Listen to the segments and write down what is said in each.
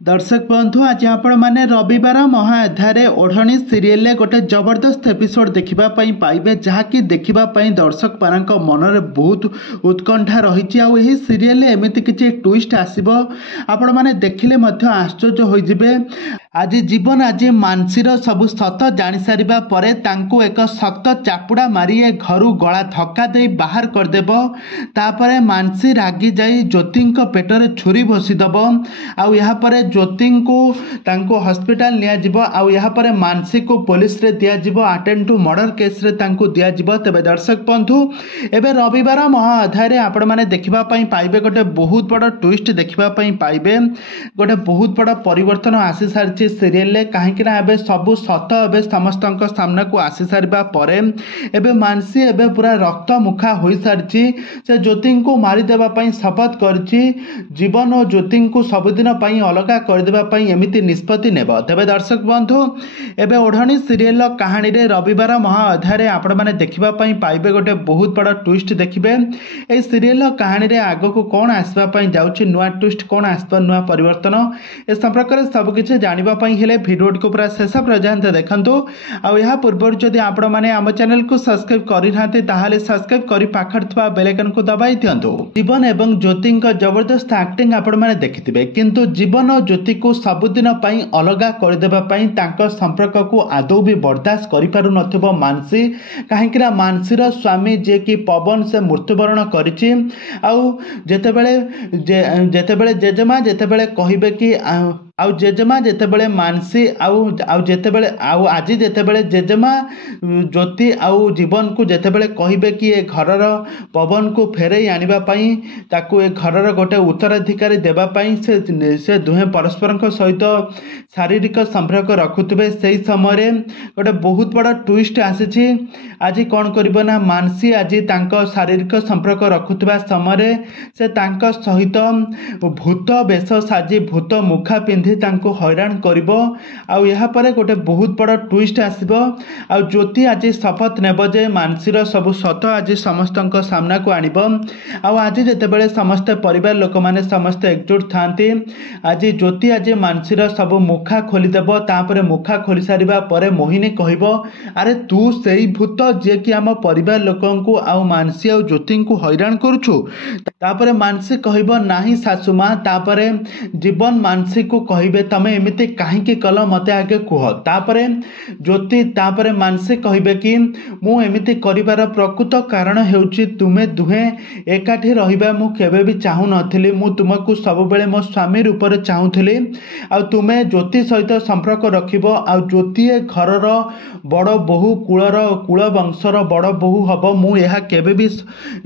दर्शक बंधु आज आपण मैंने रविवार महाअध्याय ओढ़णी सीरियल गोटे जबरदस्त एपिसोड देखा पाइबे जहाँकि देखापी दर्शक मान मनरे बहुत उत्कंठा रही सीरियल एमती किसी ट्विस्ट आसब आपण मैंने देखिले आश्चर्य होइजिबे। आज जीवन आज मानसीर सबु सत जानी सारिबा परे तांको एक शक्त चापुड़ा मारी ए घरु गला धक्का दे बाहर करदेब। तापरे मानसी रागी जाई ज्योति पेटरे छुरी भसीदब आउ यहाँ पर ज्योति को तांको हॉस्पिटल निया जिवो आउ यहाँ पर मानसी को पुलिस रे दिया जिवो अटेम्प्ट टू मर्डर केस रे तांको दिया जिवो। तबे दर्शक बंधु एबे रविवार महाअध्याय रे आपण माने देखिबा पई पाइबे गोटे बहुत बड़ ट्विस्ट देखिबा पई पाइबे गोटे बहुत बड़ परिवर्तन आसी सारछि सीरियल कहीं सबू सत ए समस्त सामना को आसी सारा पर एबे मानसी एबे पूरा रक्त मुखा हो सारी से ज्योति को मारिदेवाई शपथ कर जीवन और ज्योति को सबुदिन अलग करदेवाई एमती निष्पत्ति नेब। तेबे दर्शक बंधु एबे ओढ़णी सीरियल कहानी रे रविवार महाअध्याय आपण मैंने देखा पाइबे गोटे बहुत बड़ ट्विस्ट देखिए। ये सीरियल कहानी रे आग को कौन आसवाई जाऊँगी नुआ ट्विस्ट कौन आसवा नुआ परिवर्तन ए संपर्क में सबकि जाना हेले वीडियो को पूरा शेष पर्यंत देखंतु। आउ या पूर्व जदि आपण माने आम चैनल को सब्सक्राइब करि नाते ताहाले सब्सक्राइब करि पाखर थवा बेल आइकन को दबाई दियंतु। जीवन एवं ज्योति जबरदस्त एक्टिंग आपण माने देखिथिबे किंतु जीवन और ज्योति को सबुदिन पई अलगा कर देबा पई तांको संपर्क को आदौ भी बर्दाश्त करि पारु नथिबो मानसी काहेकि मानसीर स्वामी जे कि पवन से मृत्युवरण करिछि। आउ जेतेबेले जेजेमा जेतेबेले कहिबे कि आउ जेजेमा जेतेबेले मानसी आउ जेतेबेले आज जेतेबेले जेजेमा ज्योति आउ जीवन को जेतेबेले कहिबे कि ए घरर पवन को फेरई आनिबा पई ताकू ए घरर गोटे उत्तराधिकारी देबा पई से दुहे परस्पर सहित शारीरिक संपर्क रखुथिबे सेही समय गोटे बहुत बड़ ट्विस्ट आसीछि। आज कौन करिबो ना मानसी आज तांको शारीरिक संपर्क रखुथिबा समय से तांको सहित भूत वेश साजी भूत मुखा पिंधि तांको हैरान करिबो। आउ यहाँ पर गोटे बहुत बड़ ट्विस्ट आसीबो। आउ ज्योति आज शपथ नेब जे मानसीर सबु सत आज समस्त सामना को आनिबो। आउ आज जेतेबेले समस्त परिवार लोक माने समस्त एकजुट थांती आज ज्योति आज मानसीर सबु मुखा खोलीदेब। तापर मुखा खोली सारिबा परे मोहिनी कहबो अरे तू सेई भूत जे कि आम परिवार लोकन को आउ मानसी आउ ज्योति को हैरान करूछु। तापर मानसी कहबो नाही सासुमा। तापर जीवन मानसी को कहबे तमे एमिति काहेकि कल मते आगे कुह। तापर ज्योति तापर मानसी कहबे कि मु एमिति करिवार प्रकृत कारण हेउची तुमे दुहे एकाठी रहिबा मु केबे भी चाहू नथिली। मु तुमको सब बेले मो स्वामी रूप रे चाहूथिली आ तुमे ज्योति सहित संपर्क रखिबो। आ ज्योति घरर बड़ बहु कुल वंशर बड़ बहु हब मु एहा केबे भी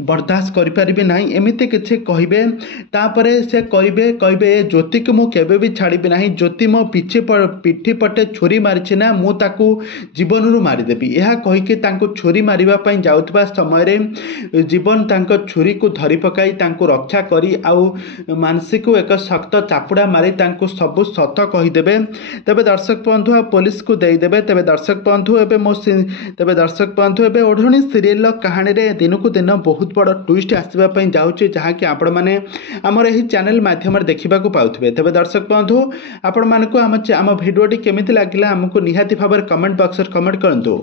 बर्दाश्त करि परिबे नाही एमिति किछि कहबे। तापरे से कहबे ज्योति को मु केबे भी छाड़बी नाही। ज्योति मो पिठी पटे छुरी मारिछि ना मु ताकू जीवन रु मारिदेबी। यह कहिके तांको छुरी मारिबा पई जाउतबा समय रे जीवन तांको छुरी को धरि पकाई तांको रक्षा करी आउ मानसी को एक शक्त चापुड़ा मारी तांको सबु सत कहिदेबे। तबे दर्शक बंधु पुलिस को देदेबे। तबे दर्शक बंधु एबे ओढ़णी सीरियल कहानी रे दिन को दिन बहुत बड़ ट्विस्ट आसबा पई जाउछि जहाँकि आपण माने हमर एही चैनल माध्यम देखा पाउथिबे। तबे दर्शक बंधु आपण मानकु आम भिडियोटी केमिति लागिला हमकु निहाती भाବରେ कमेंट बॉक्स रे कमेंट करंतु।